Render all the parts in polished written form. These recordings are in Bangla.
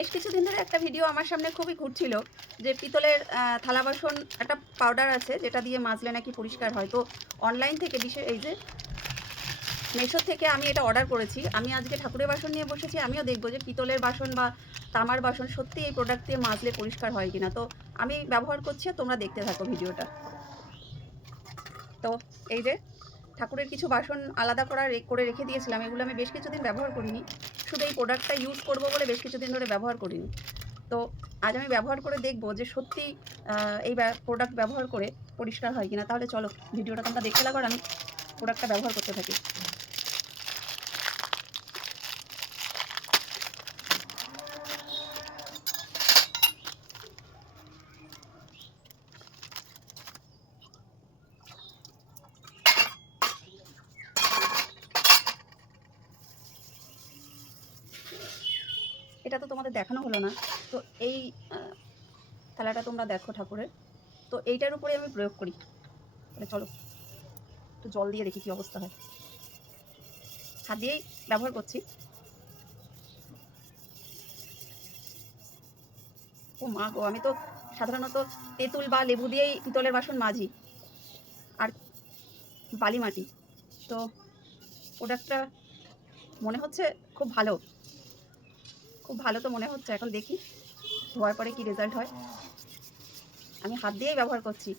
বেশ কিছুদিন ধরে একটা ভিডিও আমার সামনে খুবই ঘুরছিল যে পিতলের থালা বাসন একটা পাউডার আছে যেটা দিয়ে মাজলে নাকি পরিষ্কার হয়। তো অনলাইন থেকে এই যে মেশো থেকে আমি এটা অর্ডার করেছি। আমি আজকে ঠাকুরের বাসন নিয়ে বসেছি, আমিও দেখবো যে পিতলের বাসন বা তামার বাসন সত্যি এই প্রোডাক্ট দিয়ে মাজলে পরিষ্কার হয় কিনা। তো আমি ব্যবহার করছি, তোমরা দেখতে থাকো ভিডিওটা। তো এই যে ঠাকুরের কিছু বাসন আলাদা করে রেখে দিয়েছিলাম, এগুলো আমি বেশ কিছুদিন ব্যবহার করিনি, শুধু এই প্রোডাক্টটা ইউজ করবো বলে বেশ কিছুদিন ধরে ব্যবহার করিনি। তো আজ আমি ব্যবহার করে দেখব যে সত্যি এই প্রোডাক্ট ব্যবহার করে পরিষ্কার হয় কিনা। তাহলে চলো ভিডিওটা তোমরা দেখতে লাগো আর আমি প্রোডাক্টটা ব্যবহার করতে থাকি। এটা তো তোমাদের দেখানো হলো না। তো এই থালাটা তোমরা দেখো ঠাকুরের, তো এইটার উপরে আমি প্রয়োগ করি। তাহলে চলো একটু জল দিয়ে দেখি কি অবস্থা হয়। হাত দিয়েই ব্যবহার করছি। ও মা গো, আমি তো সাধারণত তেঁতুল বা লেবু দিয়েই পিতলের বাসন মাজি আর বালি মাটি। তো প্রোডাক্টটা মনে হচ্ছে খুব ভালো, খুব ভালো তো মনে হচ্ছে। এখন দেখি ধোয়ার পরে কি রেজাল্ট হয়। আমি হাত দিয়েই ব্যবহার করছি।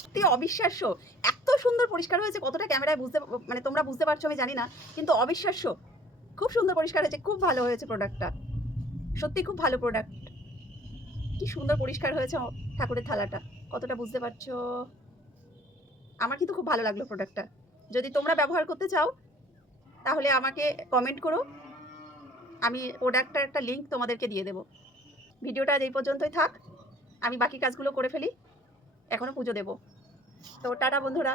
সত্যি অবিশ্বাস্য, এত সুন্দর পরিষ্কার হয়েছে। কতটা ক্যামেরায় তোমরা বুঝতে পারছো আমি জানি না, কিন্তু অবিশ্বাস্য খুব সুন্দর পরিষ্কার হয়েছে, খুব ভালো হয়েছে প্রোডাক্টটা। সত্যি খুব ভালো প্রোডাক্ট। কি সুন্দর পরিষ্কার হয়েছে ঠাকুরের থালাটা, কতটা বুঝতে পারছো। আমার কিন্তু খুব ভালো লাগলো প্রোডাক্টটা। যদি তোমরা ব্যবহার করতে চাও তাহলে আমাকে কমেন্ট করো, আমি প্রোডাক্টটার একটা লিঙ্ক তোমাদেরকে দিয়ে দেবো। ভিডিওটা আজ এই পর্যন্তই থাক, আমি বাকি কাজগুলো করে ফেলি, এখনও পুজো দেবো। তো টাটা বন্ধুরা।